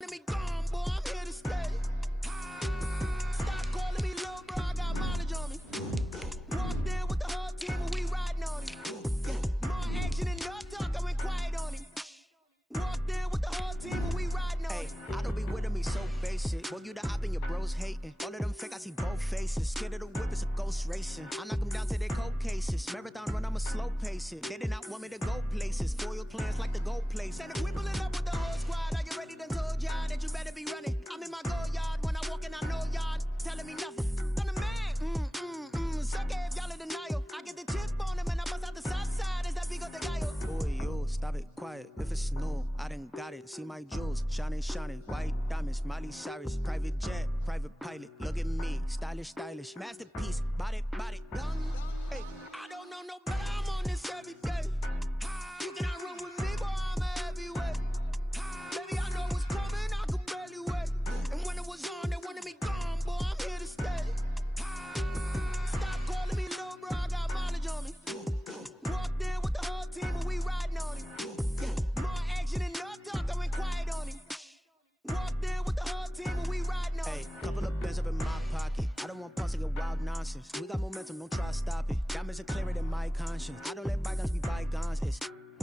Me gone, boy, I'm here to stay. Stop calling me little bro, I got mileage on me. Walked in with the whole team and we riding on him. Yeah. More action and no talk, I went quiet on him. Walked in with the whole team and we riding on him. I don't be with me so basic. Boy, you the op and your bros hating. All of them fake, I see both faces. Scared of the whip, it's a ghost racing. I knock them down to their cold cases. Marathon run, I'ma slow pace it. They did not want me to go places. Foil plans like the gold place. And if we pulling up with the whole squad, are you ready? Done told y'all that you better be running. I'm in my go yard when I walk in, I know y'all telling me nothing. I'm the man. Suck it if y'all in denial. I get the chip on them and I bust out the south side. Is that big of the guy? Boy, yo, stop it, quiet. If it's new, I done got it. See my jewels, shining, shining. White diamonds, Miley Cyrus. Private jet, private pilot. Look at me, stylish, stylish. Masterpiece, body, done. Hey, I don't know no better. I'm on this every day. You cannot run with me, boy. I'm a heavyweight. Baby, I know what's coming. I could barely wait. And when it was on, they wanted me gone, boy. I'm here to stay. Stop calling me little bro. I got mileage on me. Walked in with the whole team and we riding on him. Yeah. More action and no talk. I went quiet on him. Walked in with the whole team and we riding on him. Hey, couple of bands up in my pocket. I don't want pulse to get wild nonsense. We got momentum, don't try to stop it. Diamonds are clearer than my conscience. I don't let bygones be bygones.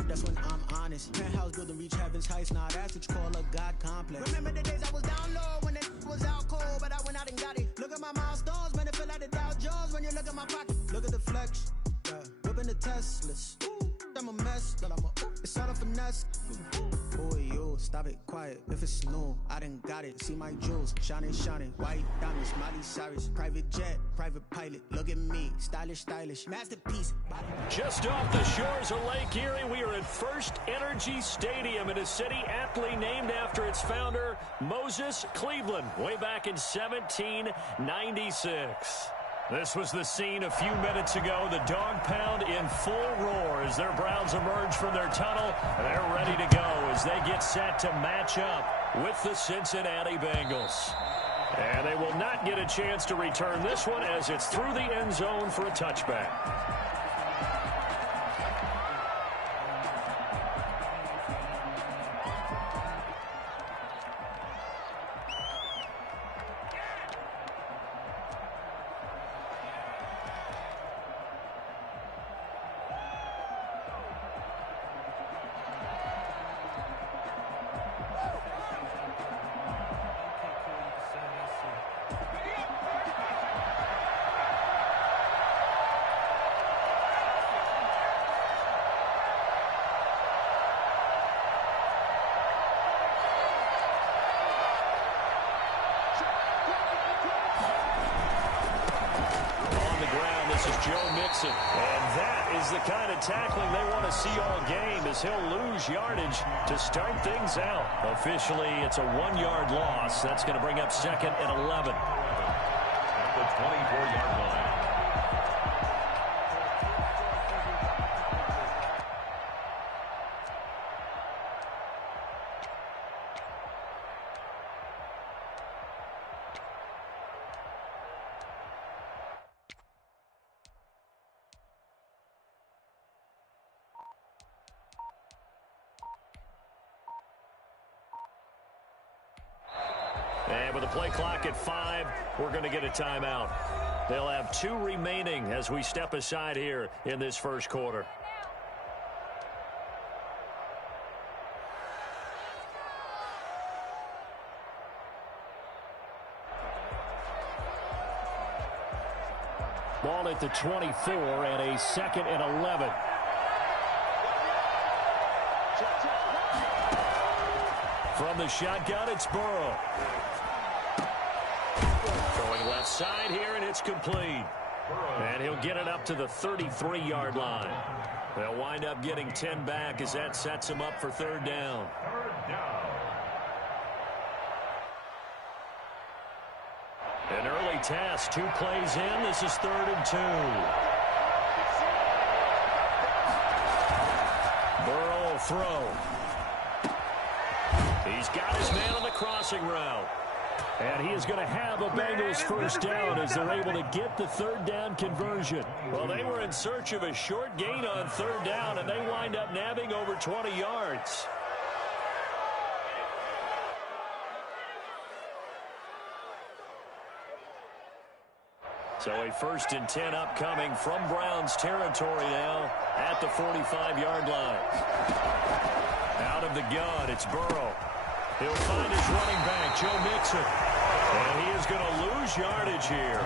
That's when I'm honest. Penthouse building reach heaven's heights. Nah, that's what you call a God complex. Remember the days I was down low when it was out cold, but I went out and got it. Look at my milestones, man, it feel like the Dow Jones when you look at my pocket. Look at the flex, whipping the Teslas. Ooh, I'm a mess, but it's all a finesse. Boy, yo, stop it, quiet. If it's new, I done got it. See my jewels, shining, shining. White diamonds, Miley Cyrus. Private jet, private pilot. Look at me, stylish, stylish. Masterpiece. Just off the shores of Lake Erie, we are at First Energy Stadium in a city aptly named after its founder, Moses Cleveland, way back in 1796. This was the scene a few minutes ago. The dog pound in full roar as their Browns emerge from their tunnel. They're ready to go as they get set to match up with the Cincinnati Bengals. And they will not get a chance to return this one as it's through the end zone for a touchback. And that is the kind of tackling they want to see all game as he'll lose yardage to start things out. Officially, it's a 1-yard loss. That's going to bring up 2nd and 11. At the 24-yard line. And with the play clock at 5, we're going to get a timeout. They'll have 2 remaining as we step aside here in this first quarter. Ball at the 24 and a 2nd and 11. From the shotgun, it's Burrow. Going left side here, and it's complete. And he'll get it up to the 33-yard line. They'll wind up getting 10 back as that sets him up for 3rd down. An early test, 2 plays in. This is 3rd and 2. Burrow will throw. He's got his man on the crossing route. And he is going to have a Bengals first down as they're able to get the 3rd down conversion. Well, they were in search of a short gain on 3rd down, and they wind up nabbing over 20 yards. So a 1st and 10 upcoming from Browns territory now at the 45-yard line. Out of the gun, it's Burrow. He'll find his running back, Joe Mixon. And he is going to lose yardage here.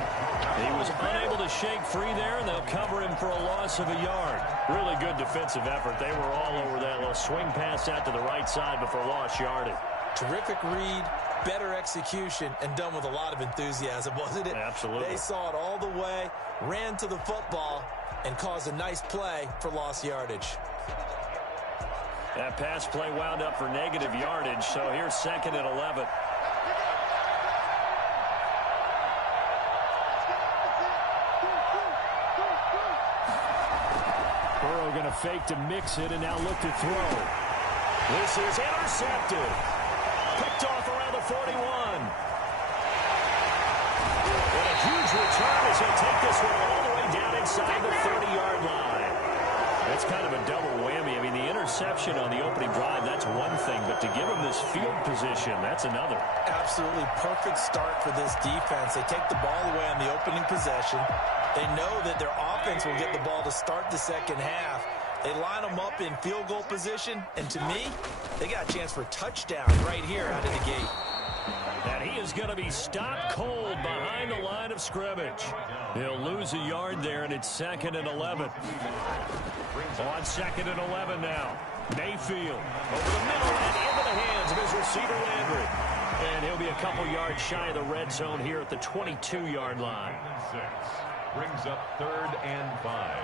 He was unable to shake free there, and they'll cover him for a loss of a yard. Really good defensive effort. They were all over that little swing pass out to the right side before lost yardage. Terrific read, better execution, and done with a lot of enthusiasm, wasn't it? Absolutely. They saw it all the way, ran to the football, and caused a nice play for lost yardage. That pass play wound up for negative yardage, so here's 2nd and 11. Burrow going to fake to mix it and now look to throw. This is intercepted. Picked off around the 41. And a huge return as he'll take this one all the way down inside the 30-yard line. That's kind of a double whammy. I mean, the interception on the opening drive, that's one thing. But to give him this field position, that's another. Absolutely perfect start for this defense. They take the ball away on the opening possession. They know that their offense will get the ball to start the second half. They line them up in field goal position. And to me, they got a chance for a touchdown right here out of the gate. And he is going to be stopped cold behind the line of scrimmage. He'll lose a yard there, and it's 2nd and 11. On 2nd and 11 now. Mayfield over the middle and into the hands of his receiver Landry. And he'll be a couple yards shy of the red zone here at the 22-yard line. Brings up 3rd and 5.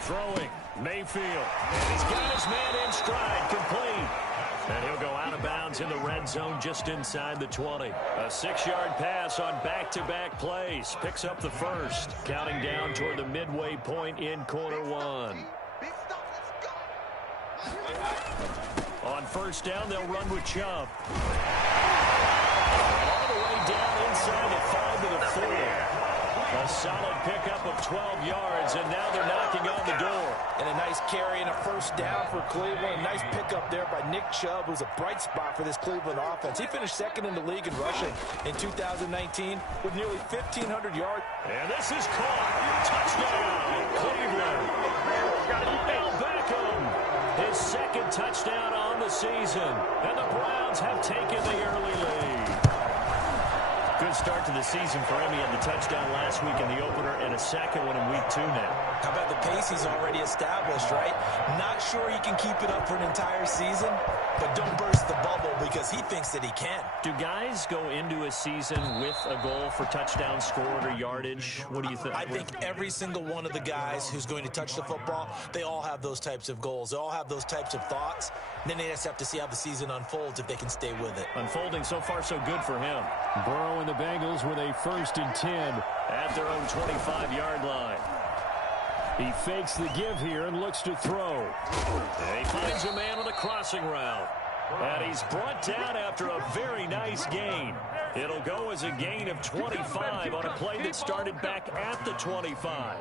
Throwing, Mayfield. And he's got his man in stride, complete. And he'll go out of bounds in the red zone just inside the 20. A 6-yard pass on back-to-back plays. Picks up the first. Counting down toward the midway point in quarter one. On 1st down, they'll run with Chubb. All the way down inside the 5 to the 4. A solid pickup of 12 yards, and now they're knocking on the door. And a nice carry and a 1st down for Cleveland. A nice pickup there by Nick Chubb, who's a bright spot for this Cleveland offense. He finished 2nd in the league in rushing in 2019 with nearly 1,500 yards. And this is caught. Touchdown, Cleveland. Odell Beckham, his 2nd touchdown on the season. And the Browns have taken the early lead. Good start to the season for him. He had the touchdown last week in the opener and a 2nd one in week 2 now. How about the pace he's already established, right? Not sure he can keep it up for an entire season, but don't burst the bubble because he thinks that he can. Do guys go into a season with a goal for touchdown scored or yardage? What do you think? I think every single one of the guys who's going to touch the football, they all have those types of goals. They all have those types of thoughts. And then they just have to see how the season unfolds if they can stay with it. Unfolding so far so good for him. Burrow and the Bengals with a 1st and 10 at their own 25-yard line. He fakes the give here and looks to throw. And he finds a man on the crossing route. And he's brought down after a very nice gain. It'll go as a gain of 25 on a play that started back at the 25.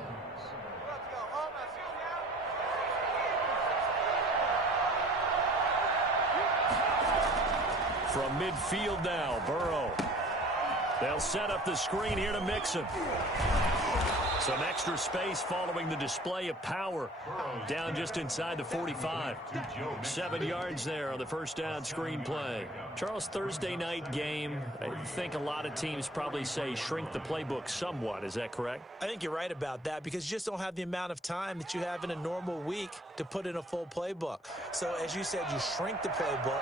From midfield now, Burrow. They'll set up the screen here to Mixon. Some extra space following the display of power. Down just inside the 45. 7 yards there on the 1st down screen play. Charles, Thursday night game, I think a lot of teams probably say shrink the playbook somewhat. Is that correct? I think you're right about that because you just don't have the amount of time that you have in a normal week to put in a full playbook. So as you said, you shrink the playbook.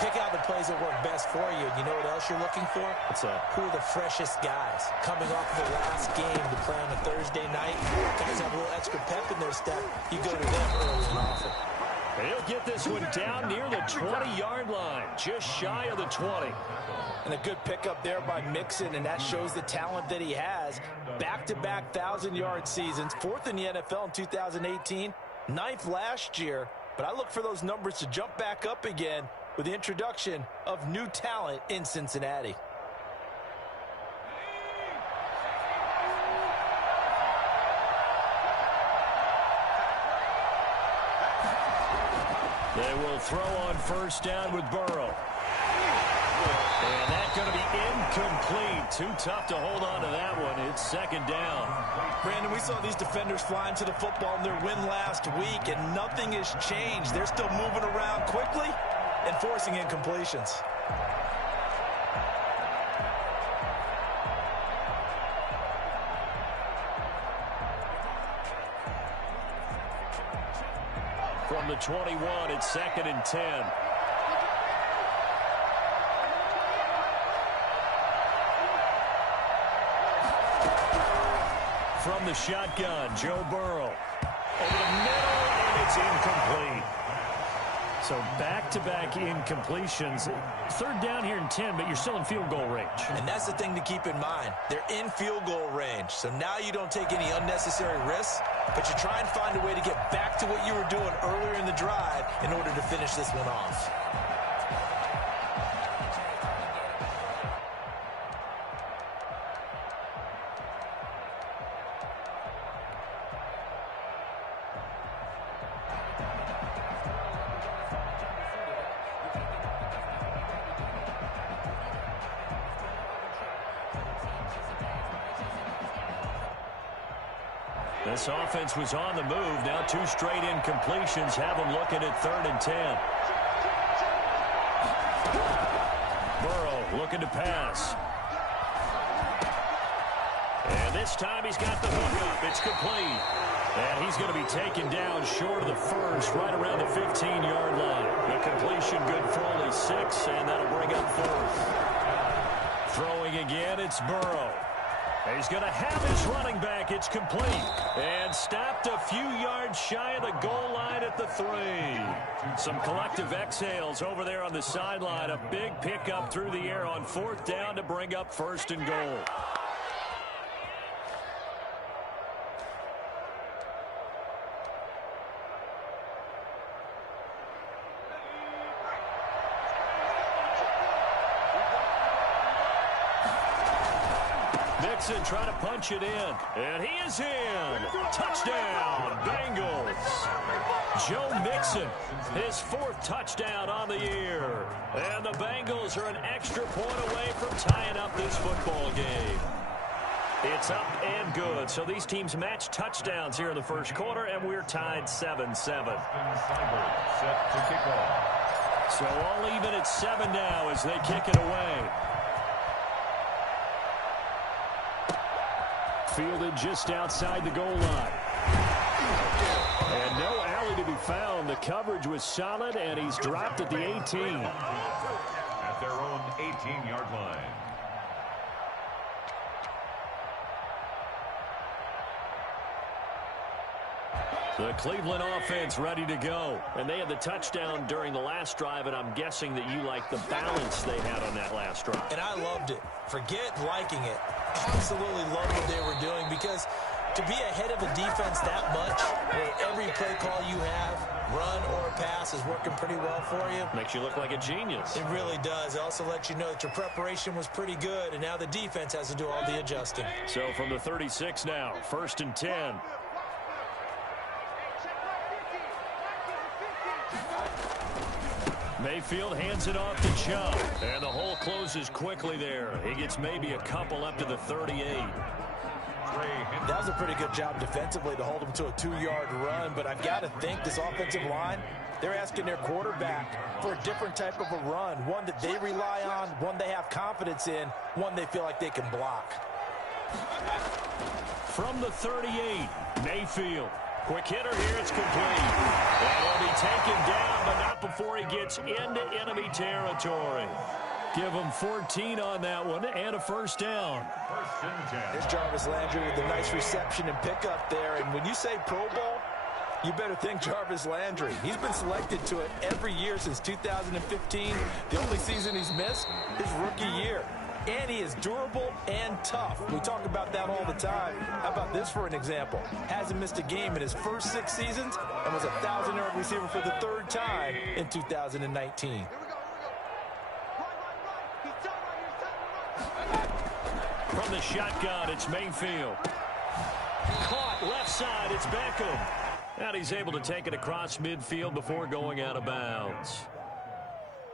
Pick out the plays that work best for you. You know what else you're looking for? What's that? Who are the freshest guys? Coming off of the last game to play on a Thursday night. Guys have a little extra pep in their step. You go to them early and often. And he'll get this one down near the 20-yard line. Just shy of the 20. And a good pickup there by Mixon, and that shows the talent that he has. Back-to-back 1,000-yard seasons. 4th in the NFL in 2018. 9th last year. But I look for those numbers to jump back up again with the introduction of new talent in Cincinnati. They will throw on 1st down with Burrow. And that's going to be incomplete. Too tough to hold on to that one. It's second down. Brandon, we saw these defenders flying to the football in their win last week, and nothing has changed. They're still moving around quickly and forcing incompletions. From the 21, it's second and 10. From the shotgun, Joe Burrow. Over the middle, and it's incomplete. So back-to-back incompletions. Third down here and 10, but you're still in field goal range. And that's the thing to keep in mind. They're in field goal range. So now you don't take any unnecessary risks, but you try and find a way to get back to what you were doing earlier in the drive in order to finish this one off. This offense was on the move. Now two straight incompletions have them looking at third and 10. Burrow looking to pass. And this time he's got the hookup. It's complete. And he's going to be taken down short of the first, right around the 15-yard line. The completion good for only 6, and that'll bring up fourth. Throwing again, it's Burrow. He's going to have his running back. It's complete. And stopped a few yards shy of the goal line at the 3. Some collective exhales over there on the sideline. A big pickup through the air on fourth down to bring up first and goal. Mixon trying to punch it in. And he is in. Touchdown, Bengals. Joe Mixon, his 4th touchdown on the year. And the Bengals are an extra point away from tying up this football game. It's up and good. So these teams match touchdowns here in the first quarter, and we're tied 7-7. Set to kick off. So all even at 7 now as they kick it away. Fielded just outside the goal line. And no alley to be found. The coverage was solid, and he's dropped at the 18. At their own 18-yard line. The Cleveland offense ready to go. And they had the touchdown during the last drive, and I'm guessing that you like the balance they had on that last drive. And I loved it. Forget liking it. Absolutely loved what they were doing, because to be ahead of a defense that much, where every play call you have, run or pass, is working pretty well for you. Makes you look like a genius. It really does. It also lets you know that your preparation was pretty good, and now the defense has to do all the adjusting. So from the 36 now, first and 10. Mayfield hands it off to Chubb. And the hole closes quickly there. He gets maybe a couple up to the 38. That was a pretty good job defensively to hold him to a 2-yard run, but I've got to think this offensive line, they're asking their quarterback for a different type of a run, one that they rely on, one they have confidence in, one they feel like they can block. From the 38, Mayfield. Quick hitter here, it's complete. And he'll be taken down, but not before he gets into enemy territory. Give him 14 on that one and a first down. First and 10. There's Jarvis Landry with a nice reception and pickup there. And when you say Pro Bowl, you better think Jarvis Landry. He's been selected to it every year since 2015. The only season he's missed is rookie year. And he is durable and tough. We talk about that all the time. How about this for an example? Hasn't missed a game in his first 6 seasons and was a 1,000-yard receiver for the 3rd time in 2019. From the shotgun, it's Mayfield. Caught left side, it's Beckham. And he's able to take it across midfield before going out of bounds.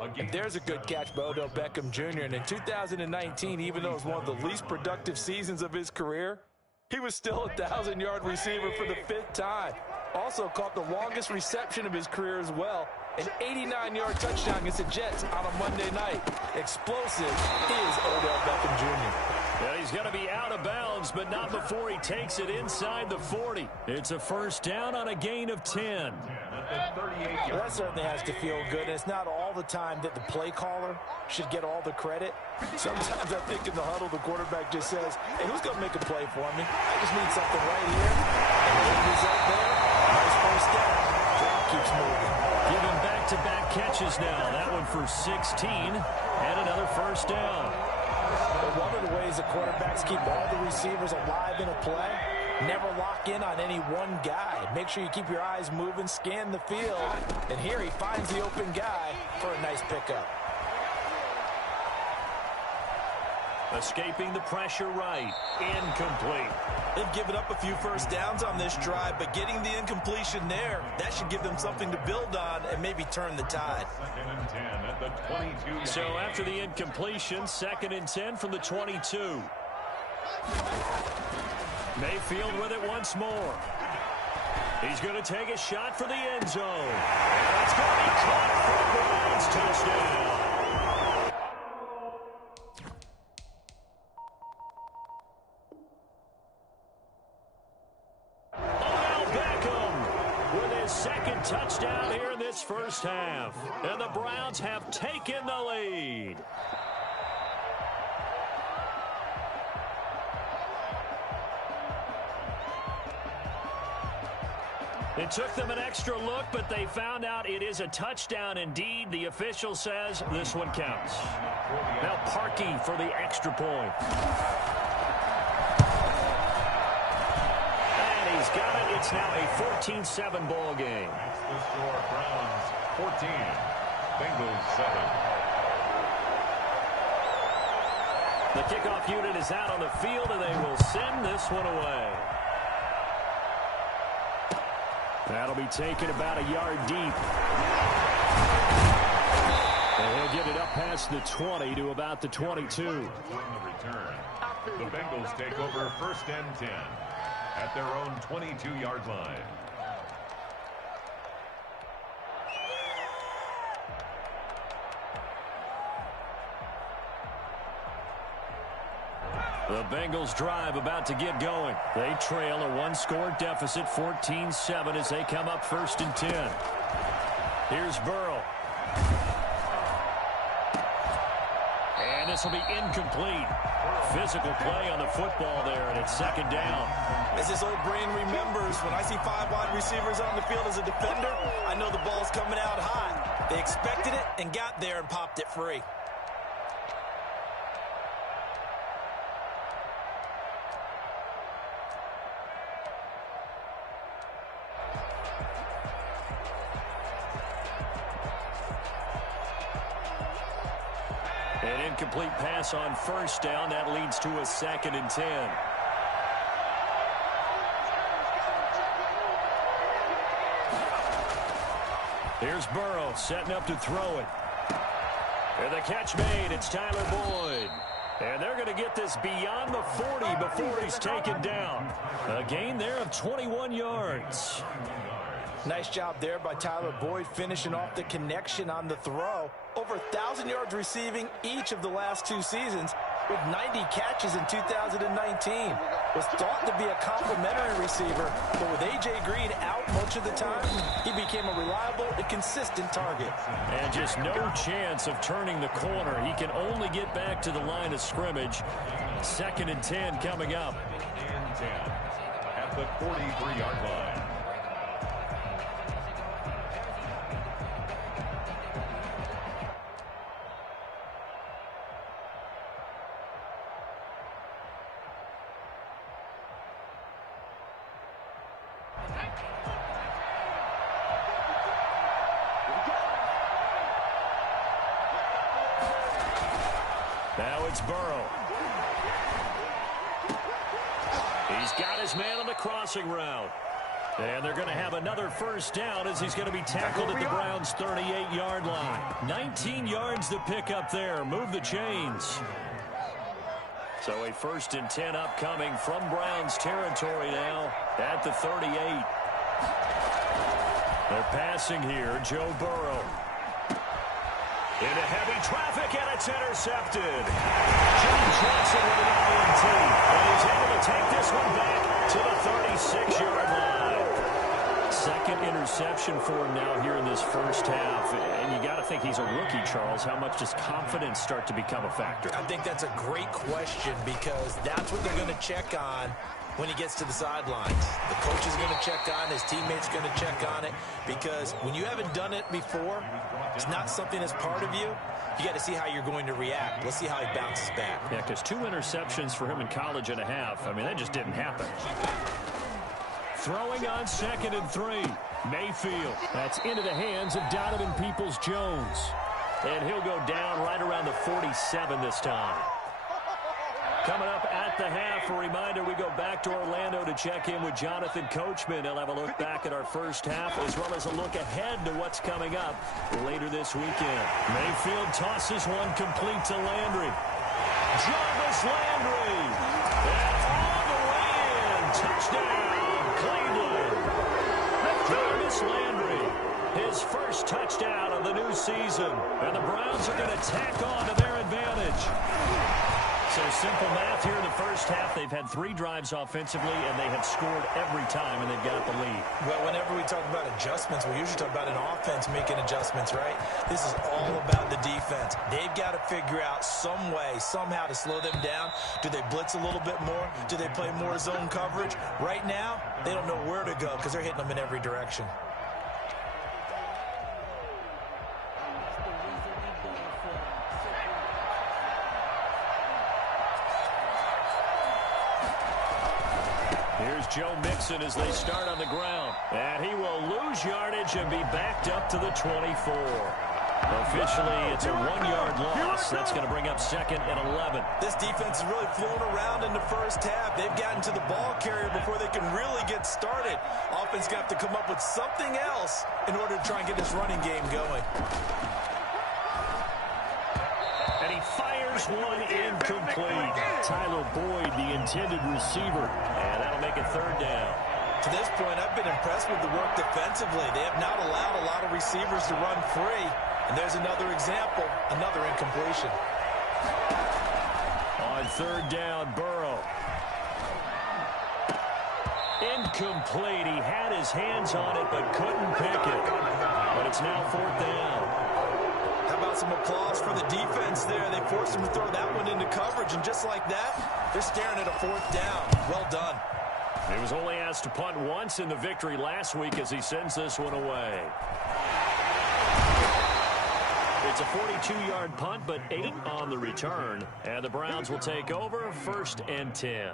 And there's a good catch by Odell Beckham Jr. And in 2019, even though it was one of the least productive seasons of his career, he was still a 1,000-yard receiver for the 5th time. Also caught the longest reception of his career as well, an 89-yard touchdown against the Jets on a Monday night. Explosive is Odell Beckham Jr. And he's going to be out of bounds, but not before he takes it inside the 40. It's a first down on a gain of 10. Well, that certainly has to feel good. And it's not all the time that the play caller should get all the credit. Sometimes I think in the huddle, the quarterback just says, hey, who's going to make a play for me? I just need something right here. And the result there, nice first down. Clock keeps moving. Giving back-to-back catches now. That one for 16 and another first down. But one of the ways the quarterbacks keep all the receivers alive in a play, never lock in on any one guy. Make sure you keep your eyes moving, scan the field. And here he finds the open guy for a nice pickup. Escaping the pressure right. Incomplete. They've given up a few first downs on this drive, but getting the incompletion there, that should give them something to build on and maybe turn the tide. 2nd and 10 at the 22. So after the incompletion, 2nd and 10 from the 22. Mayfield with it once more. He's going to take a shot for the end zone. And it's going to be caught for the Browns touchdown. Second touchdown here in this first half. And the Browns have taken the lead. It took them an extra look, but they found out it is a touchdown indeed. The official says this one counts. Now Parkey for the extra point. He's got it. It's now a 14-7 ball game. That's the score. Browns 14, Bengals 7. The kickoff unit is out on the field, and they will send this one away. That'll be taken about a yard deep. And he'll get it up past the 20 to about the 22. On the return, the Bengals take over 1st and 10. At their own 22-yard line. The Bengals drive about to get going. They trail a one-score deficit, 14-7, as they come up 1st and 10. Here's Burrow. And this will be incomplete. Physical play on the football there, and it's 2nd down. As this old brain remembers, when I see 5 wide receivers on the field as a defender, I know the ball's coming out hot. They expected it and got there and popped it free. An incomplete pass on 1st down. That leads to a 2nd and 10. Here's Burrow setting up to throw it. And the catch made. It's Tyler Boyd. And they're going to get this beyond the 40 before he's taken down. A gain there of 21 yards. Nice job there by Tyler Boyd, finishing off the connection on the throw. Over 1,000 yards receiving each of the last 2 seasons, with 90 catches in 2019. Was thought to be a complimentary receiver, but with A.J. Green out much of the time, he became a reliable and consistent target. And just no chance of turning the corner. He can only get back to the line of scrimmage. 2nd and 10 coming up. And 10 at the 43-yard line. Now it's Burrow. He's got his man on the crossing route. And they're going to have another first down as he's going to be tackled at the Browns' 38-yard line. 19 yards to pick up there. Move the chains. So a 1st and 10 upcoming from Browns territory now at the 38. They're passing here. Joe Burrow. Into heavy traffic, and it's intercepted. James Johnson with an INT. And he's able to take this one back to the 36-yard line. 2nd interception for him now here in this first half. And you got to think he's a rookie, Charles. How much does confidence start to become a factor? I think that's a great question because that's what they're going to check on when he gets to the sidelines. The coach is going to check on it. His teammates are going to check on it because when you haven't done it before, it's not something that's part of you. You got to see how you're going to react. Let's see how he bounces back. Yeah, because 2 interceptions for him in college and a half. I mean, that just didn't happen. Throwing on 2nd and 3. Mayfield. That's into the hands of Donovan Peoples-Jones. And he'll go down right around the 47 this time. Coming up at the half, a reminder, we go back to Orlando to check in with Jonathan Coachman. He'll have a look back at our first half as well as a look ahead to what's coming up later this weekend. Mayfield tosses one complete to Landry. Jarvis Landry. And all the way in. Touchdown, Cleveland. Jarvis Landry. His first touchdown of the new season. And the Browns are going to tack on to their advantage. So simple math here in the first half. They've had 3 drives offensively, and they have scored every time, and they've got the lead. Well, whenever we talk about adjustments, we usually talk about an offense making adjustments, right? This is all about the defense. They've got to figure out some way, somehow to slow them down. Do they blitz a little bit more? Do they play more zone coverage? Right now, they don't know where to go because they're hitting them in every direction. Here's Joe Mixon as they start on the ground. And he will lose yardage and be backed up to the 24. Officially, it's a 1-yard loss. That's going to bring up 2nd and 11. This defense has really flown around in the first half. They've gotten to the ball carrier before they can really get started. Offense got to come up with something else in order to try and get this running game going. And he fires one incomplete. Tyler Boyd, the intended receiver. And that'll make it 3rd down. To this point, I've been impressed with the work defensively. They have not allowed a lot of receivers to run free. And there's another example, another incompletion. On 3rd down, Burrow. Incomplete. He had his hands on it but couldn't pick it. But it's now 4th down. How about some applause for the defense there? They forced him to throw that one into coverage, and just like that, they're staring at a 4th down. Well done. He was only asked to punt once in the victory last week as he sends this one away. It's a 42-yard punt, but 8 on the return. And the Browns will take over 1st and 10.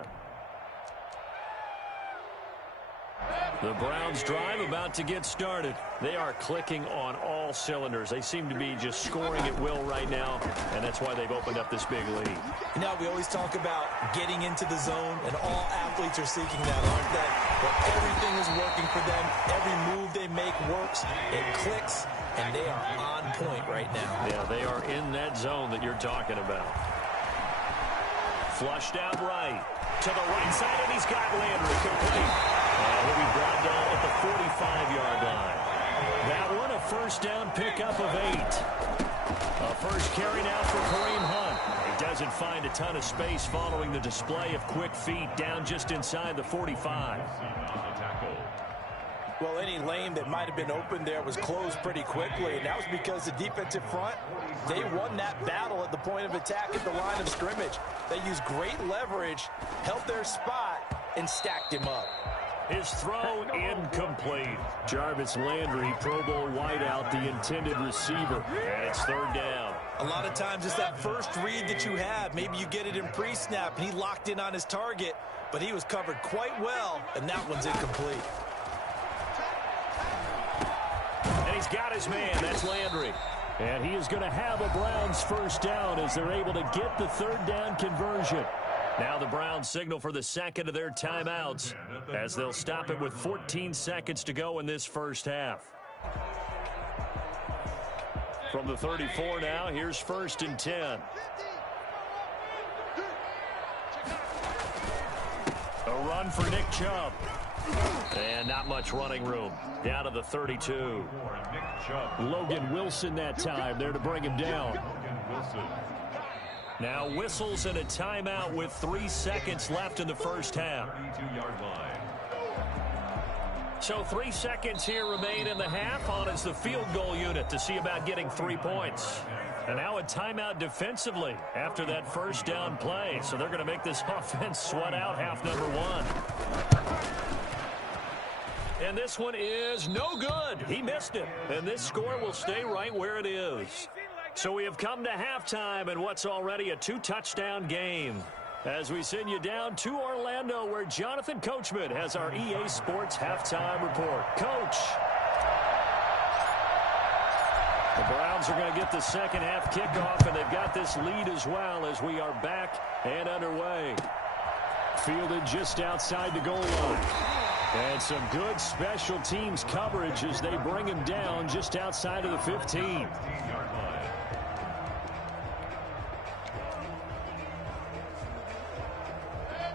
The Browns drive about to get started. They are clicking on all cylinders. They seem to be just scoring at will right now, and that's why they've opened up this big lead. You know, we always talk about getting into the zone, and all athletes are seeking that, aren't they? But everything is working for them. Every move they make works. It clicks, and they are on point right now. Yeah, they are in that zone that you're talking about. Flushed out right. To the right side, and he's got Landry complete. And he'll be brought down at the 45-yard line. That one, a 1st down pickup of 8. A first carry now for Kareem Hunt. He doesn't find a ton of space following the display of quick feet down just inside the 45. Well, any lane that might have been open there was closed pretty quickly, and that was because the defensive front, they won that battle at the point of attack at the line of scrimmage. They used great leverage, held their spot, and stacked him up. His throw incomplete. Jarvis Landry, Pro Bowl wideout, the intended receiver. And it's 3rd down. A lot of times it's that first read that you have. Maybe you get it in pre-snap, and he locked in on his target, but he was covered quite well, and that one's incomplete. And he's got his man. That's Landry. And he is going to have a Browns 1st down as they're able to get the 3rd down conversion. Now the Browns signal for the second of their timeouts as they'll stop it with 14 seconds to go in this first half. From the 34 now, here's 1st and 10. A run for Nick Chubb. And not much running room. Down to the 32. Logan Wilson that time there to bring him down. Now whistles and a timeout with 3 seconds left in the first half. So 3 seconds here remain in the half. On is the field goal unit to see about getting 3 points. And now a timeout defensively after that first down play. So they're going to make this offense sweat out half number 1. And this one is no good. He missed it. And this score will stay right where it is. So we have come to halftime in what's already a 2-touchdown game. As we send you down to Orlando, where Jonathan Coachman has our EA Sports Halftime Report. Coach. The Browns are going to get the second half kickoff, and they've got this lead as well as we are back and underway. Fielded just outside the goal line. And some good special teams coverage as they bring him down just outside of the 15.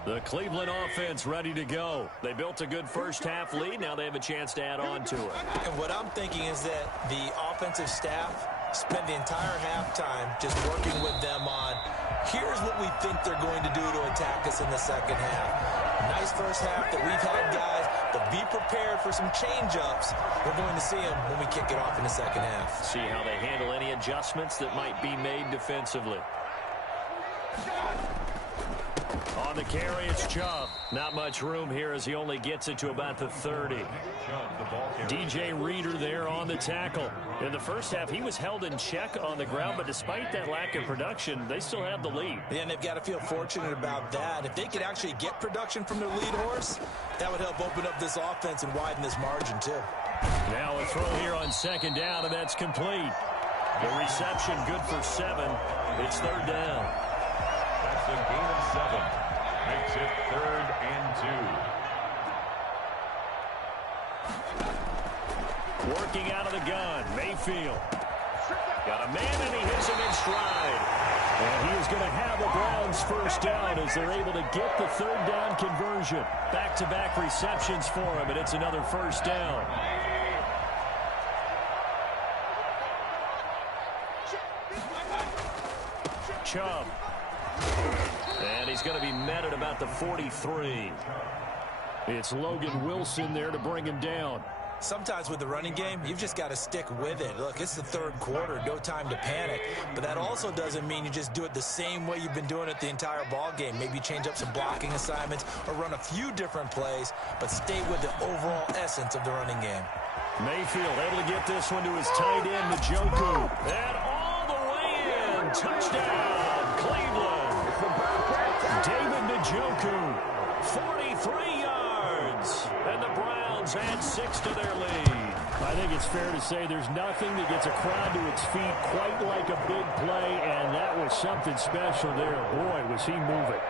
The Cleveland offense ready to go. They built a good first half lead. Now they have a chance to add on to it. And what I'm thinking is that the offensive staff spent the entire halftime just working with them on, here's what we think they're going to do to attack us in the second half. Nice first half that we've had, guys, but be prepared for some change-ups. We're going to see them when we kick it off in the second half. See how they handle any adjustments that might be made defensively. On the carry, it's Chubb. Not much room here as he only gets it to about the 30. DJ Reader there on the tackle. In the first half, he was held in check on the ground, but despite that lack of production, they still have the lead. Yeah, and they've got to feel fortunate about that. If they could actually get production from their lead horse, that would help open up this offense and widen this margin, too. Now a throw here on second down, and that's complete. The reception good for 7. It's third down. That's a gain of 7. Makes it 3rd and 2. Working out of the gun, Mayfield. Got a man, and he hits him in stride. And he is going to have the Browns first down as they're able to get the third down conversion. Back-to-back receptions for him, and it's another first down. Chubb. And he's going to be met at about the 43. It's Logan Wilson there to bring him down. Sometimes with the running game, you've just got to stick with it. Look, it's the third quarter, no time to panic. But that also doesn't mean you just do it the same way you've been doing it the entire ball game. Maybe change up some blocking assignments or run a few different plays, but stay with the overall essence of the running game. Mayfield able to get this one to his tight end, Njoku. And all the way in. Touchdown, Cleveland. David Njoku, 43 yards. And the Browns add 6 to their lead. I think it's fair to say there's nothing that gets a crowd to its feet quite like a big play, and that was something special there. Boy, was he moving.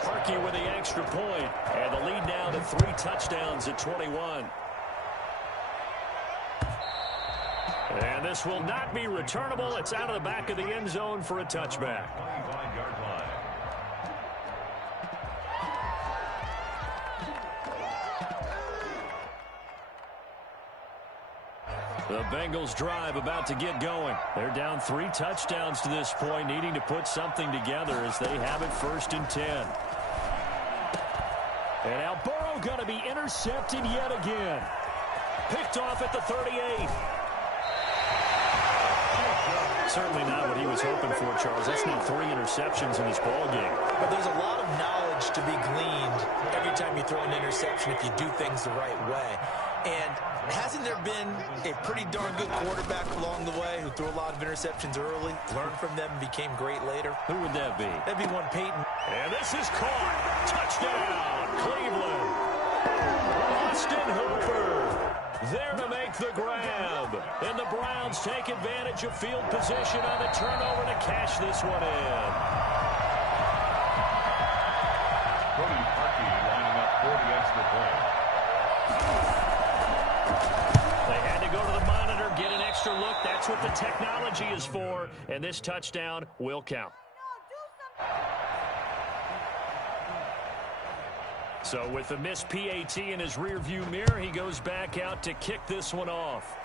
Harkey with the extra point, and the lead now to 3 touchdowns at 21. And this will not be returnable. It's out of the back of the end zone for a touchback. The Bengals drive about to get going. They're down 3 touchdowns to this point, needing to put something together as they have it 1st and 10. And now Burrow going to be intercepted yet again. Picked off at the 38. Certainly not what he was hoping for, Charles. That's now 3 interceptions in this ball game. But there's a lot of knowledge to be gleaned every time you throw an interception if you do things the right way. And hasn't there been a pretty darn good quarterback along the way who threw a lot of interceptions early, learned from them, and became great later? Who would that be? That'd be one Peyton. And this is caught. Touchdown, Cleveland. Austin Hooper there to make the grab. And the Browns take advantage of field position on the turnover to cash this one in. the play. They had to go to the monitor, get an extra look. That's what the technology is for, and this touchdown will count. So with the missed PAT in his rearview mirror, he goes back out to kick this one off.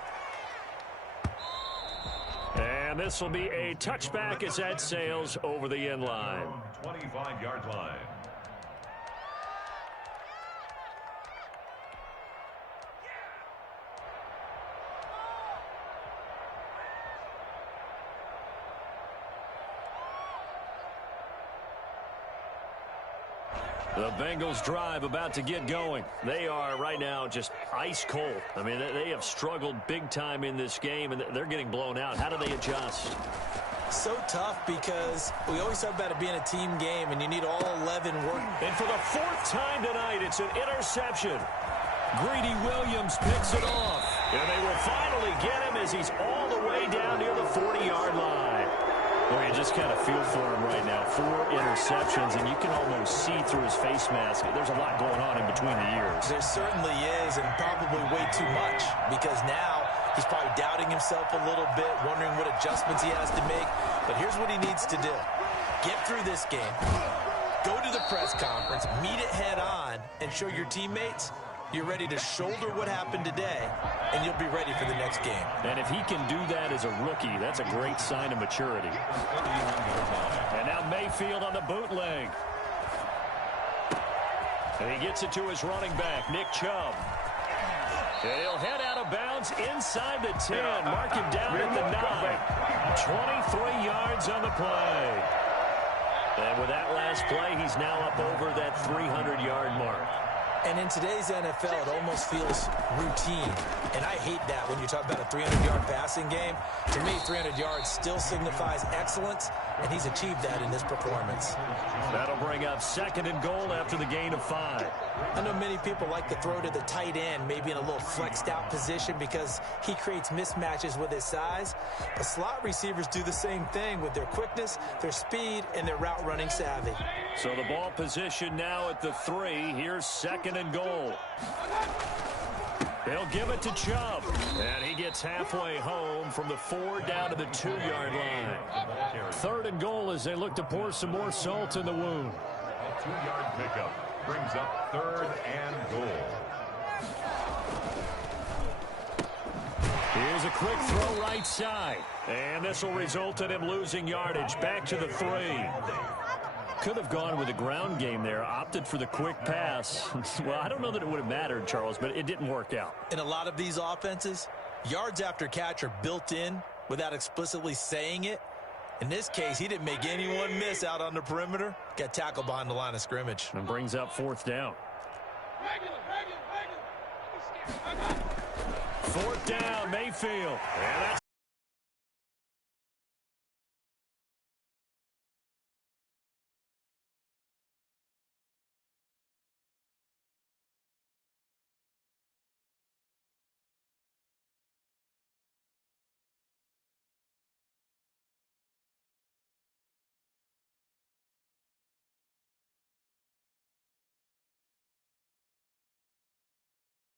And this will be a touchback as that sails over the end line. 25-yard line. The Bengals drive about to get going. They are right now just ice cold. I mean, they have struggled big time in this game, and they're getting blown out. How do they adjust? So tough because we always talk about it being a team game, and you need all 11 work. And for the fourth time tonight, it's an interception. Greedy Williams picks it off. And they will finally get him as he's all the way down near the 40-yard line. Well, you just kind of feel for him right now. 4 interceptions, and you can almost see through his face mask. There's a lot going on in between the ears. There certainly is, and probably way too much, because now he's probably doubting himself a little bit, wondering what adjustments he has to make. But here's what he needs to do. Get through this game. Go to the press conference, meet it head on, and show your teammates you're ready to shoulder what happened today, and you'll be ready for the next game. And if he can do that as a rookie, that's a great sign of maturity. And now Mayfield on the bootleg. And he gets it to his running back, Nick Chubb. And he'll head out of bounds inside the 10. Mark him down at the 9. 23 yards on the play. And with that last play, he's now up over that 300-yard mark. And in today's NFL, it almost feels routine. And I hate that when you talk about a 300-yard passing game. To me, 300 yards still signifies excellence, and he's achieved that in this performance. That'll bring up 2nd and goal after the gain of 5. I know many people like to throw to the tight end, maybe in a little flexed out position because he creates mismatches with his size. But slot receivers do the same thing with their quickness, their speed, and their route running savvy. So the ball position now at the 3. Here's 2nd and goal. They'll give it to Chubb. And he gets halfway home from the 4 down to the 2-yard line. 3rd and goal as they look to pour some more salt in the wound. A 2-yard pickup brings up 3rd and goal. Here's a quick throw right side. And this will result in him losing yardage back to the 3. Could have gone with a ground game there, opted for the quick pass. Well, I don't know that it would have mattered, Charles, but it didn't work out. In a lot of these offenses, yards after catch are built in without explicitly saying it. In this case, he didn't make anyone miss out on the perimeter. Got tackled behind the line of scrimmage. And brings up 4th down. 4th down, Mayfield. And that's